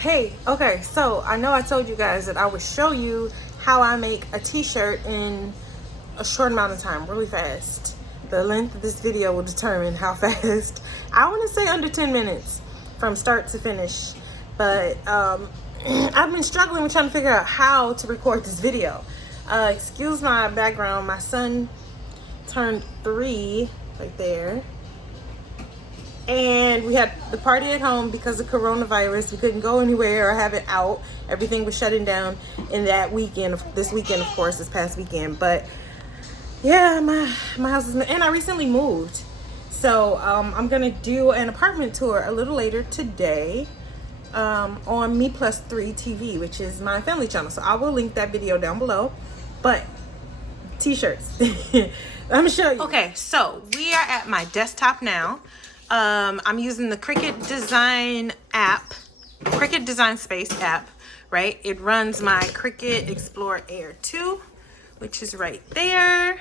Hey, okay, so I know I told you guys that I would show you how I make a t-shirt in a short amount of time, really fast. The length of this video will determine how fast. I want to say under 10 minutes from start to finish, but I've been struggling with trying to figure out how to record this video. Excuse my background, my son turned 3 right there. And we had the party at home because of coronavirus. We couldn't go anywhere or have it out. Everything was shutting down in that weekend, this weekend, of course, this past weekend. But yeah, my house is, and I recently moved. So I'm gonna do an apartment tour a little later today on Me Plus 3 TV, which is my family channel. So I will link that video down below. But t-shirts, let me show you. Okay, so we are at my desktop now. I'm using the Cricut Design app, Cricut Design Space app, right? It runs my Cricut Explore Air 2, which is right there.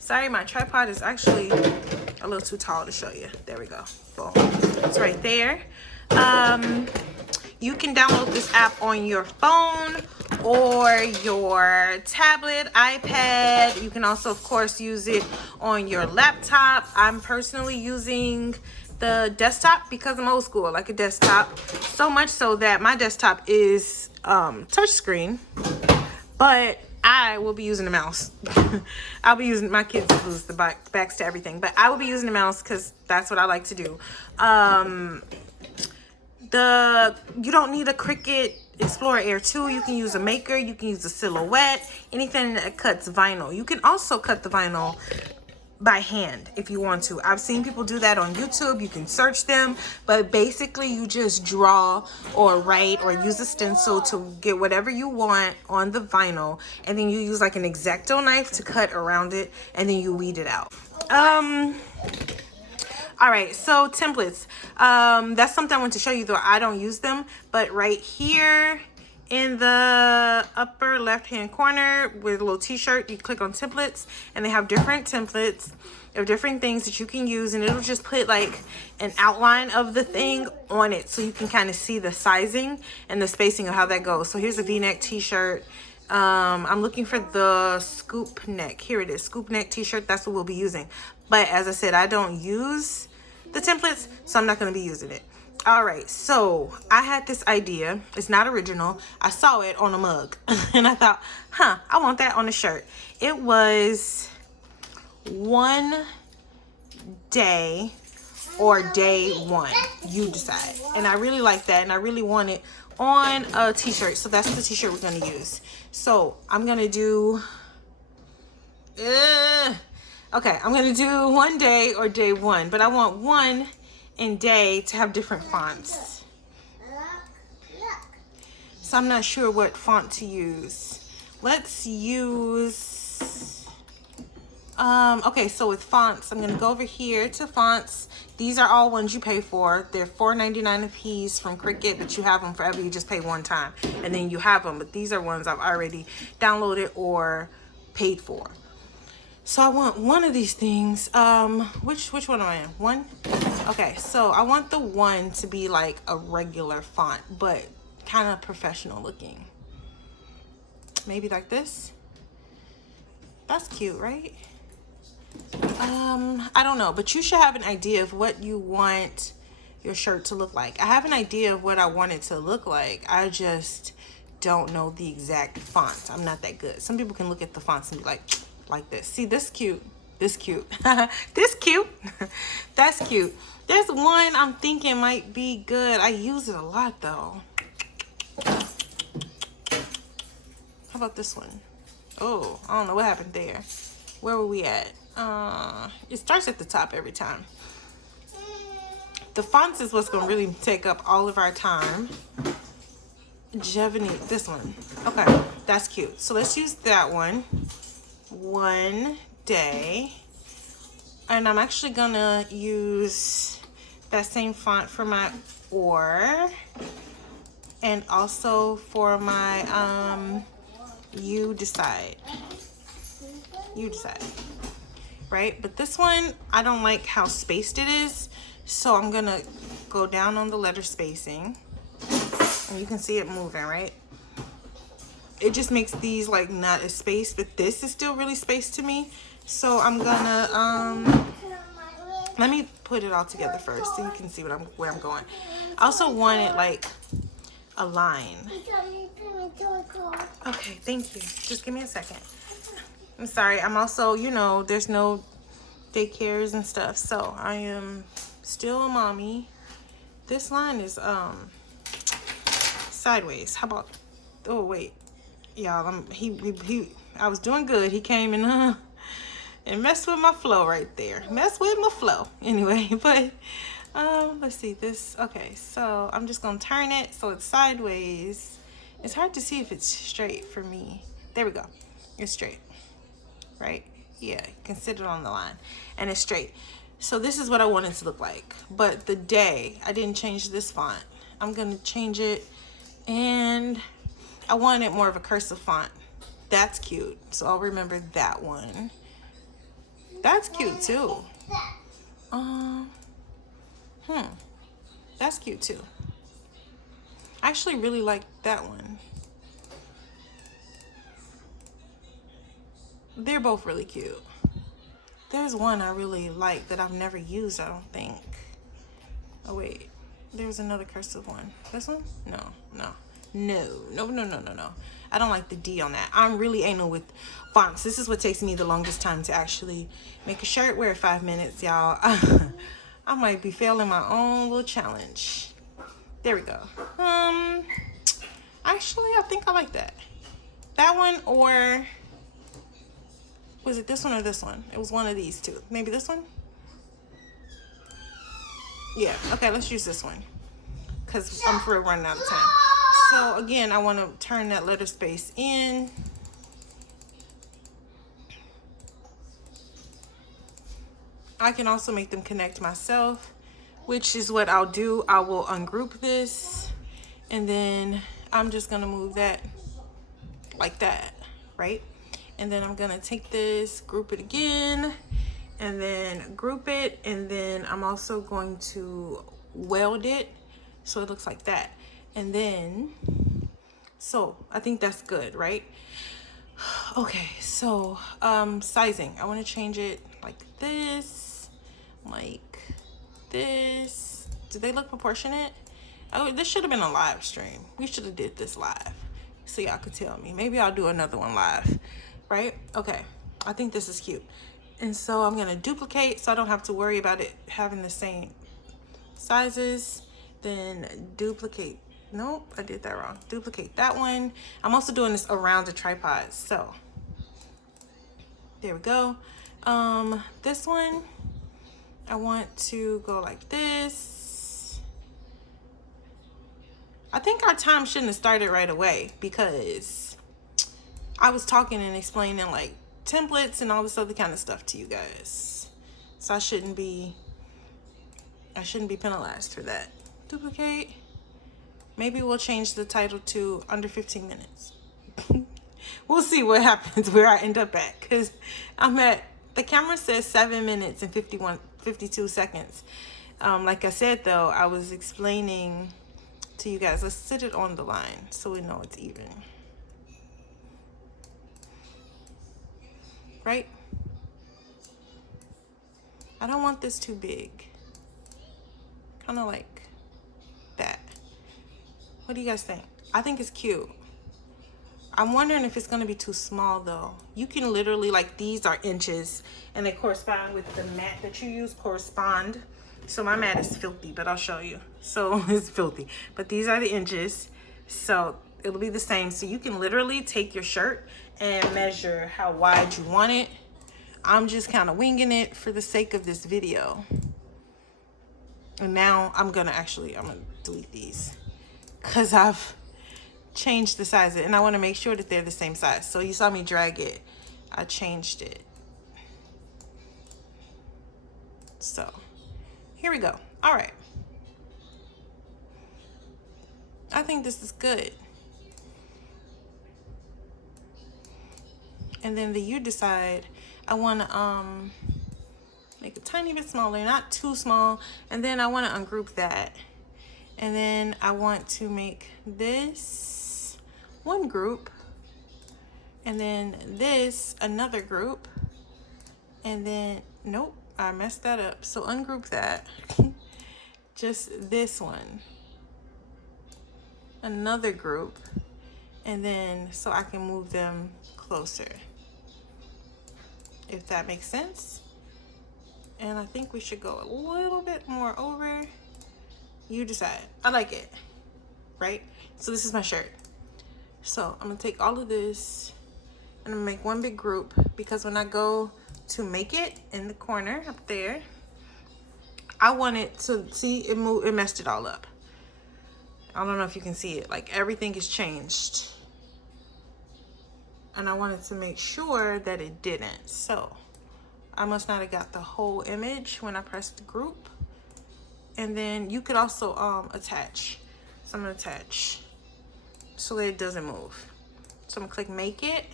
Sorry, my tripod is actually a little too tall to show you. There we go. Boom. It's right there. You can download this app on your phone or your tablet, iPad. You can also, of course, use it on your laptop. I'm personally using the desktop because I'm old school, like a desktop. So much so that my desktop is touchscreen, but I will be using the mouse. I'll be using, my kids lose the backs to everything, but I will be using the mouse because that's what I like to do. You don't need a Cricut Explorer Air 2. You can use a maker, you can use a silhouette, anything that cuts vinyl. You can also cut the vinyl by hand if you want to. I've seen people do that on YouTube. You can search them, but basically you just draw or write or use a stencil to get whatever you want on the vinyl, and then you use like an X-Acto knife to cut around it, and then you weed it out. All right, so templates. That's something I want to show you, though I don't use them. But right here in the upper left-hand corner with a little t-shirt, you click on templates, and they have different templates of different things that you can use, and it'll just put like an outline of the thing on it so you can kind of see the sizing and the spacing of how that goes. So here's a v-neck t-shirt. I'm looking for the scoop neck. Here it is, scoop neck t-shirt. That's what we'll be using. But as I said, I don't use the templates, so I'm not going to be using it. All right, so I had this idea. It's not original. I saw it on a mug and I thought, I want that on a shirt. It was one day or day one, you decide. And I really like that, and I really want it on a t-shirt. So that's the t-shirt we're going to use. So I'm going to do okay, I'm gonna do one day or day one, but I want one and day to have different fonts. So I'm not sure what font to use. Let's use, okay, so with fonts, I'm gonna go over here to fonts. These are all ones you pay for. They're $4.99 a piece from Cricut, but you have them forever. You just pay one time and then you have them. But these are ones I've already downloaded or paid for. So I want one of these things. Which one am I in? One? Okay, so I want the one to be like a regular font, but kind of professional looking. Maybe like this. That's cute, right? I don't know, but you should have an idea of what you want your shirt to look like. I have an idea of what I want it to look like. I just don't know the exact font. I'm not that good. Some people can look at the fonts and be like this. See, this cute. This cute. This cute. That's cute. There's one I'm thinking might be good. I use it a lot though. How about this one? Oh, I don't know what happened there. Where were we at? It starts at the top every time. The fonts is what's gonna really take up all of our time. Jevony, this one. Okay, that's cute. So let's use that one. One day. And I'm actually gonna use that same font for my or, and also for my you decide. You decide. Right? But this one, I don't like how spaced it is, so I'm gonna go down on the letter spacing And you can see it moving, right? It just makes these like not as spaced, but this is still really spaced to me. So I'm gonna let me put it all together first so you can see where I'm going. I also wanted like a line. Okay, thank you. Just give me a second. I'm sorry. I'm also, you know, there's no daycares and stuff, so I am still a mommy. This line is sideways. How about, oh wait, y'all, I was doing good. He came and messed with my flow right there. Messed with my flow anyway. But let's see this. Okay, so I'm just gonna turn it so it's sideways. It's hard to see if it's straight for me. There we go. It's straight, right? Yeah, you can sit it on the line and it's straight. So this is what I want it to look like. But the day, I didn't change this font. I'm gonna change it, and I wanted more of a cursive font. That's cute. So I'll remember that one. That's cute too. That's cute too. I actually really like that one. They're both really cute. There's one I really like that I've never used, I don't think. Oh wait, there's another cursive one. This one? No. I don't like the D on that. I'm really anal with fonts. This is what takes me the longest time to actually make a shirt. Wear 5 minutes, y'all. I might be failing my own little challenge. There we go. Actually, I think I like that. That one, or was it this one or this one? It was one of these two. Maybe this one? Yeah, okay, let's use this one, because I'm for running out of time. So again, I want to turn that letter space in. I can also make them connect myself, which is what I'll do. I will ungroup this, and then I'm just gonna move that like that, right? And then I'm gonna take this, group it again, and then group it, and then I'm also going to weld it so it looks like that. And then, so I think that's good, right? Okay, so sizing, I want to change it like this. Do they look proportionate? Oh, this should have been a live stream. We should have did this live so y'all could tell me. Maybe I'll do another one live, right? Okay, I think this is cute. And so I'm gonna duplicate so I don't have to worry about it having the same sizes. Then duplicate. Nope, I did that wrong. Duplicate that one. I'm also doing this around the tripod, so there we go. This one, I want to go like this. I think our time shouldn't have started right away because I was talking and explaining like templates and all this other kind of stuff to you guys. So I shouldn't be penalized for that. Duplicate. Maybe we'll change the title to under 15 minutes. We'll see what happens where I end up at, because I'm at, the camera says 7 minutes and 52 seconds. Like I said though, I was explaining to you guys, let's sit it on the line so we know it's even. Right? I don't want this too big. Kind of like that. What do you guys think? I think it's cute. I'm wondering if it's gonna be too small though. You can literally, like, these are inches and they correspond with the mat that you use, correspond. So my mat is filthy, but I'll show you. So it's filthy, but these are the inches. So it'll be the same. So you can literally take your shirt and measure how wide you want it. I'm just kind of winging it for the sake of this video. And now I'm gonna delete these because I've changed the size of it and I want to make sure that they're the same size. So you saw me drag it. I changed it. So here we go. All right. I think this is good. And then you decide, I want to make a tiny bit smaller, not too small. And then I want to ungroup that. And then I want to make this one group, and then this another group, and then nope, I messed that up. So ungroup that. Just this one, another group, and then so I can move them closer, if that makes sense. And I think we should go a little bit more over. You decide. I like it, right? So this is my shirt. So I'm gonna take all of this and I'm gonna make one big group, because when I go to make it in the corner up there, I want it to see it move. It messed it all up. I don't know if you can see it. Like everything is changed, and I wanted to make sure that it didn't. So I must not have got the whole image when I pressed the group. And then you could also attach. So I'm gonna attach so that it doesn't move. So I'm gonna click make it.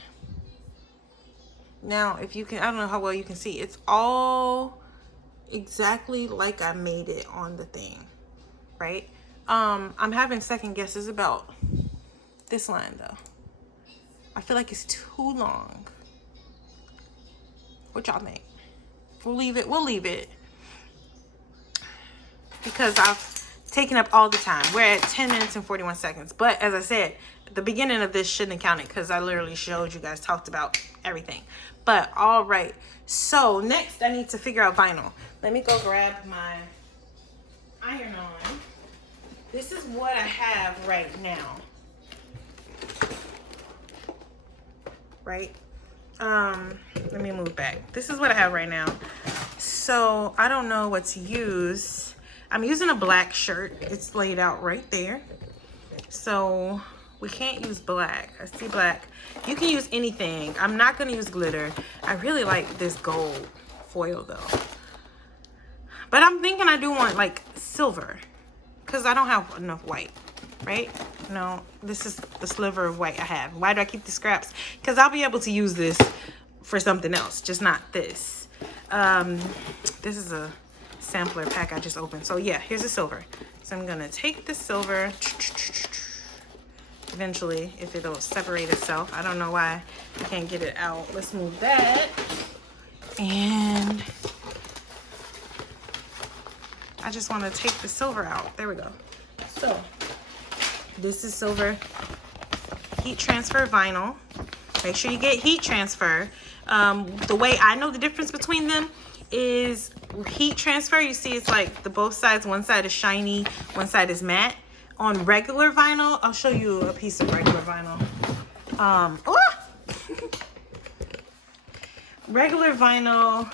Now if you can, I don't know how well you can see, it's all exactly like I made it on the thing, right? I'm having second guesses about this line though. I feel like it's too long. What y'all think? We'll leave it because I've taken up all the time. We're at 10 minutes and 41 seconds. But as I said, the beginning of this shouldn't have counted because I literally showed you guys, talked about everything. But all right, so next I need to figure out vinyl. Let me go grab my iron on. This is what I have right now. Right? Let me move back. This is what I have right now. So I don't know what to use. I'm using a black shirt. It's laid out right there. So we can't use black. I see black. You can use anything. I'm not gonna use glitter. I really like this gold foil though. But I'm thinking I do want like silver, because I don't have enough white, right? No, this is the sliver of white I have. Why do I keep the scraps? Because I'll be able to use this for something else, just not this. This is a sampler pack I just opened. So yeah, here's the silver. So I'm gonna take the silver. Eventually, if it'll separate itself. I don't know why I can't get it out. Let's move that. And I just want to take the silver out. There we go. So this is silver heat transfer vinyl. Make sure you get heat transfer. The way I know the difference between them is heat transfer. You see it's like the both sides. One side is shiny, one side is matte. On regular vinyl, I'll show you a piece of regular vinyl. Regular vinyl,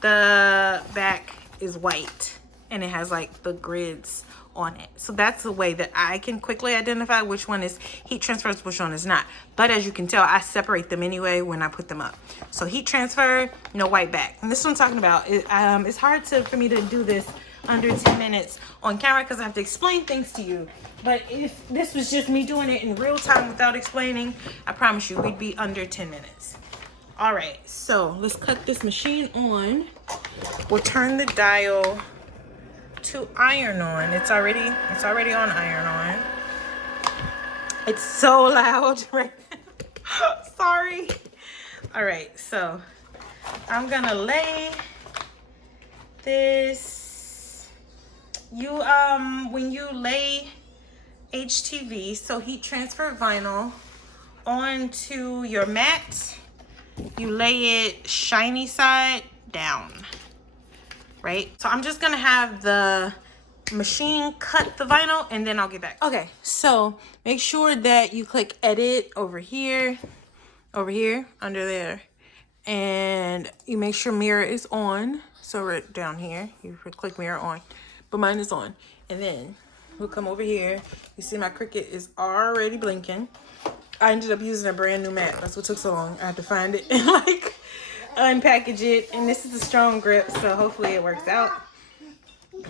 the back is white and it has like the grids on it. So that's the way that I can quickly identify which one is heat transfer, which one is not. But as you can tell, I separate them anyway when I put them up. So heat transfer, no white back. And this is what I'm talking about. It's hard for me to do this under 10 minutes on camera because I have to explain things to you. But if this was just me doing it in real time without explaining, I promise you we'd be under 10 minutes. All right, so let's cut this machine on. We'll turn the dial to iron on. It's already on iron on. It's so loud right now. Sorry. All right, so I'm gonna lay this. When you lay HTV, so heat transfer vinyl, onto your mat, you lay it shiny side down, right? So I'm just gonna have the machine cut the vinyl and then I'll get back. Okay, so make sure that you click edit over here, under there, and you make sure mirror is on. So right down here, you click mirror on, but mine is on. And then we'll come over here. You see my Cricut is already blinking. I ended up using a brand new mat. That's what took so long. I had to find it and like unpackage it. And this is a strong grip, so hopefully it works out.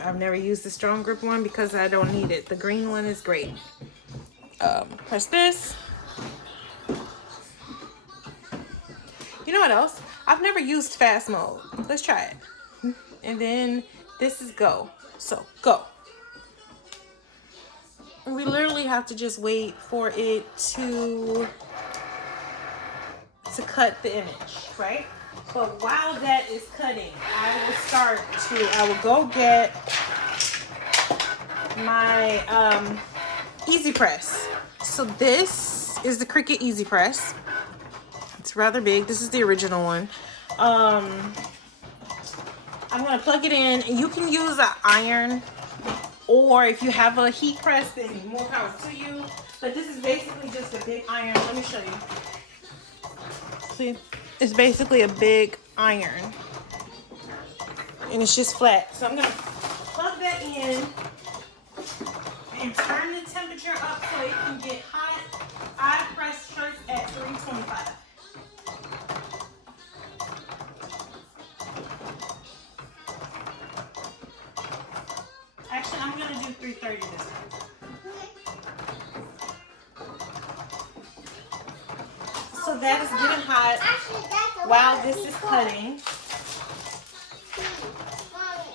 I've never used the strong grip one because I don't need it. The green one is great. Press this. You know what else? I've never used fast mode. Let's try it. And then this is go. So go. we literally have to just wait for it to cut the image, right? But while that is cutting, I will go get my Easy Press. So this is the Cricut Easy Press. It's rather big. This is the original one. I'm gonna plug it in, and you can use an iron, or if you have a heat press, then more power to you. But this is basically just a big iron. Let me show you. See, it's basically a big iron, and it's just flat. So I'm gonna plug that in and turn the temperature up so it can get hot. I press shirts at 325. Actually, I'm gonna do 330 this time. So that is getting hot while this is cutting.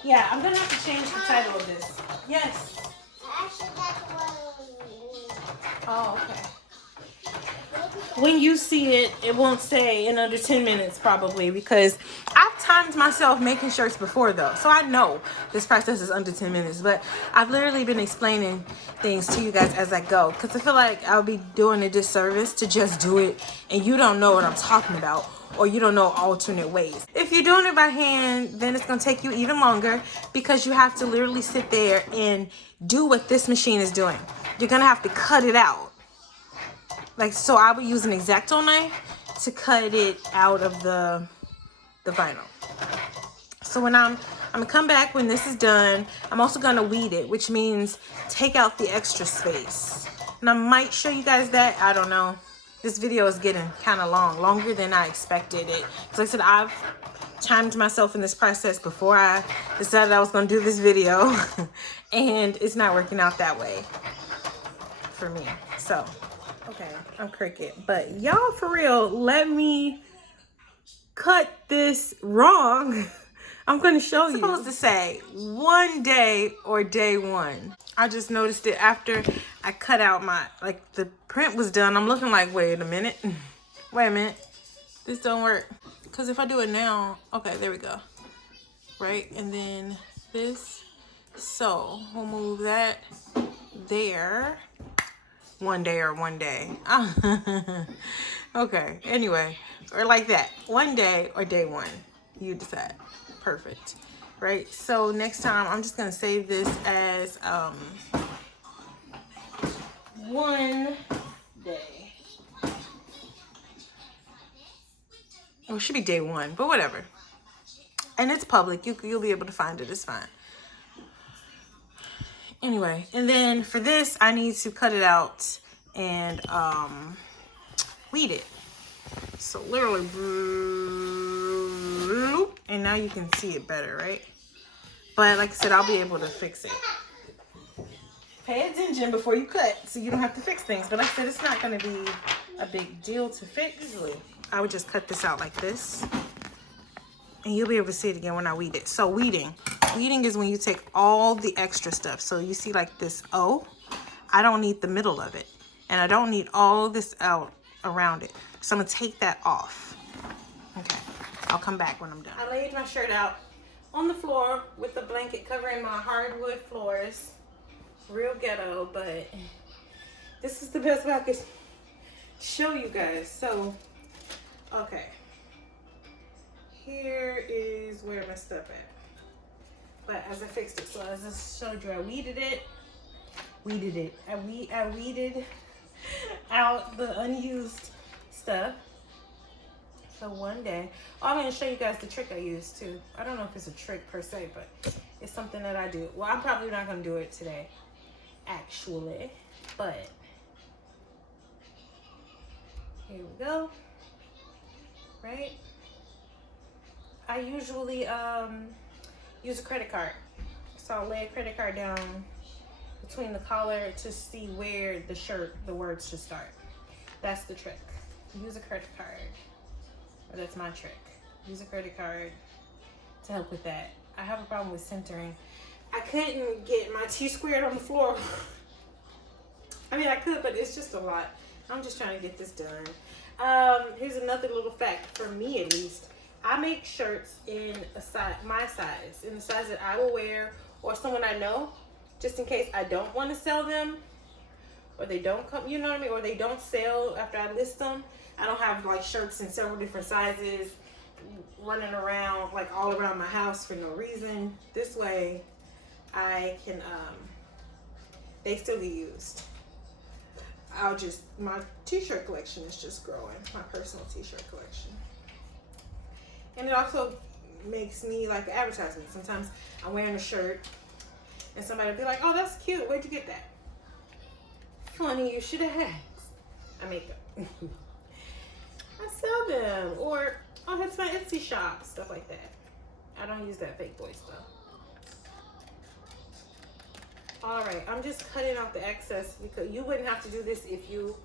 Yeah, I'm gonna have to change the title of this. Yes. Oh, okay. When you see it, it won't say in under 10 minutes probably, because I've timed myself making shirts before though. So I know this process is under 10 minutes, but I've literally been explaining things to you guys as I go, because I feel like I'll be doing a disservice to just do it and you don't know what I'm talking about, or you don't know alternate ways. If you're doing it by hand, then it's gonna take you even longer, because you have to literally sit there and do what this machine is doing. You're gonna have to cut it out. Like, so I would use an X-Acto knife to cut it out of the vinyl. So when I'm gonna come back when this is done. I'm also gonna weed it, which means take out the extra space. And I might show you guys that, I don't know. This video is getting kind of long, longer than I expected it. Because like I said, I've timed myself in this process before I decided I was gonna do this video. And it's not working out that way for me, so. Okay, I'm Cricut, but y'all for real, let me cut this wrong. I'm gonna show you. It's supposed to say one day or day one. I just noticed it after I cut out my, like the print was done. I'm looking like, wait a minute, this don't work. Cause if I do it now, okay, there we go. Right, and then this, so we'll move that there. One day or one day. Okay, anyway, or like that. One day or day one. You decide. Perfect. Right, so next time I'm just gonna save this as one day. Or it should be day one, but whatever. And it's public. You'll be able to find it. It's fine. Anyway, and then for this, I need to cut it out and weed it. So literally, and now you can see it better, right? But like I said, I'll be able to fix it. Pay attention before you cut, so you don't have to fix things. But like I said, it's not going to be a big deal to fix. Usually, I would just cut this out like this. And you'll be able to see it again when I weed it. So weeding is when you take all the extra stuff. So you see like this O, I don't need the middle of it. And I don't need all this out around it. So I'm gonna take that off. Okay, I'll come back when I'm done. I laid my shirt out on the floor with the blanket covering my hardwood floors. Real ghetto, but this is the best way I could show you guys. So, okay. Here is where my stuff at. But as I fixed it, so as I showed you, I weeded it. I weeded out the unused stuff. So one day, I'm gonna show you guys the trick I use too. I don't know if it's a trick per se, but it's something that I do. Well, I'm probably not gonna do it today, actually, but here we go. Right? I usually use a credit card. So I'll lay a credit card down between the collar to see where the words should start. That's the trick. Use a credit card. Or that's my trick. Use a credit card to help with that. I have a problem with centering. I couldn't get my T squared on the floor I mean, I could, but it's just a lot. I'm just trying to get this done. Here's another little fact, for me at least. I make shirts in my size, in the size that I will wear, or someone I know, just in case I don't want to sell them, or they don't come, you know what I mean, or they don't sell after I list them. I don't have like shirts in several different sizes running around like all around my house for no reason. This way I can they still get used. My t-shirt collection is just growing, my personal t-shirt collection. And it also makes me like an advertisement. Sometimes I'm wearing a shirt and somebody will be like, oh, that's cute, where'd you get that? Funny, you should have asked. I make them. I sell them, or oh, that's my Etsy shop, stuff like that. I don't use that fake boy stuff. All right, I'm just cutting out the excess because you wouldn't have to do this if you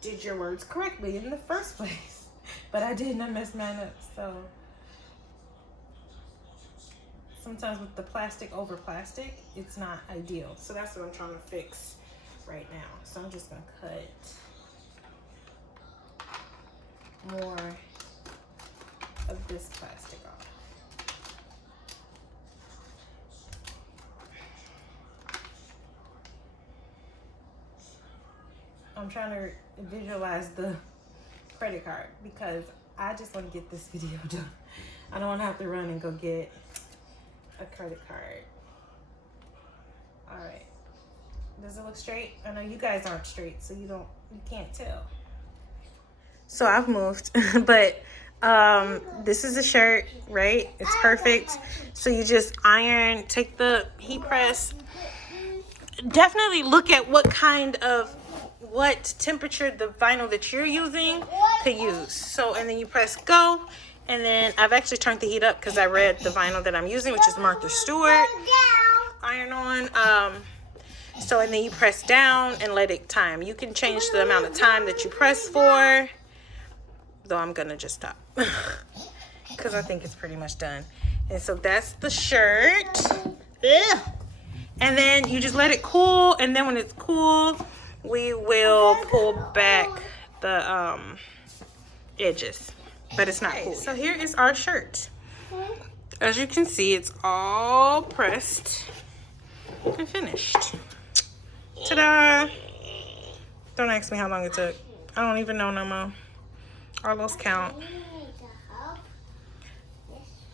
did your words correctly in the first place. But I didn't, I messed mine up, so. Sometimes with the plastic over plastic, it's not ideal. So that's what I'm trying to fix right now. So I'm just gonna cut more of this plastic off. I'm trying to visualize the credit card because I just want to get this video done. I don't want to have to run and go get a credit card. All right. Does it look straight? I know you guys aren't straight, so you can't tell. So I've moved, but this is a shirt, right? It's perfect. So you just iron, take the heat press. Definitely look at what temperature the vinyl that you're using could use. So, and then you press go, and then I've actually turned the heat up because I read the vinyl that I'm using, which is Martha Stewart iron on. So, and then you press down and let it time. You can change the amount of time that you press for, though I'm gonna just stop because I think it's pretty much done. And so that's the shirt. Yeah. And then you just let it cool, and then when it's cool, we will pull back the edges, but it's not cool. So here is our shirt. As you can see, it's all pressed and finished. Ta-da! Don't ask me how long it took. I don't even know no more. All those count.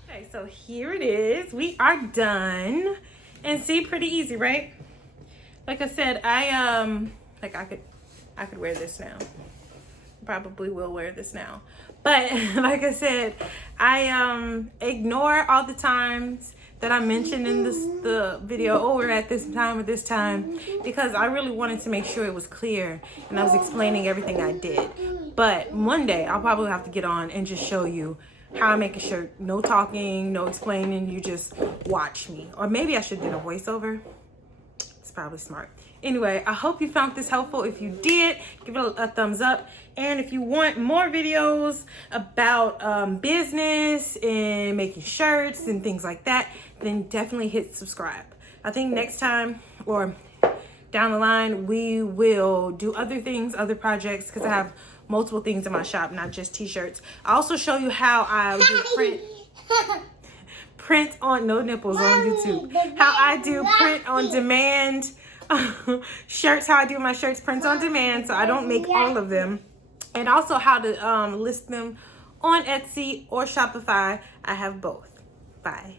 Okay, so here it is. We are done. And see, pretty easy, right? Like I said, I could wear this now. Probably will wear this now. But like I said, I ignore all the times that I mentioned in the video, oh, we're at this time or this time, because I really wanted to make sure it was clear and I was explaining everything I did. But one day I'll probably have to get on and just show you how I make a shirt. No talking, no explaining, you just watch me. Or maybe I should do a voiceover. It's probably smart. Anyway, I hope you found this helpful. If you did, give it a thumbs up. And if you want more videos about business and making shirts and things like that, then definitely hit subscribe. I think next time or down the line, we will do other things, other projects, because I have multiple things in my shop, not just t-shirts. I also show you how I do print on, no nipples on YouTube, how I do print on demand shirts, how I do my shirts print on demand, so I don't make all of them, and also how to list them on Etsy or Shopify. I have both. Bye.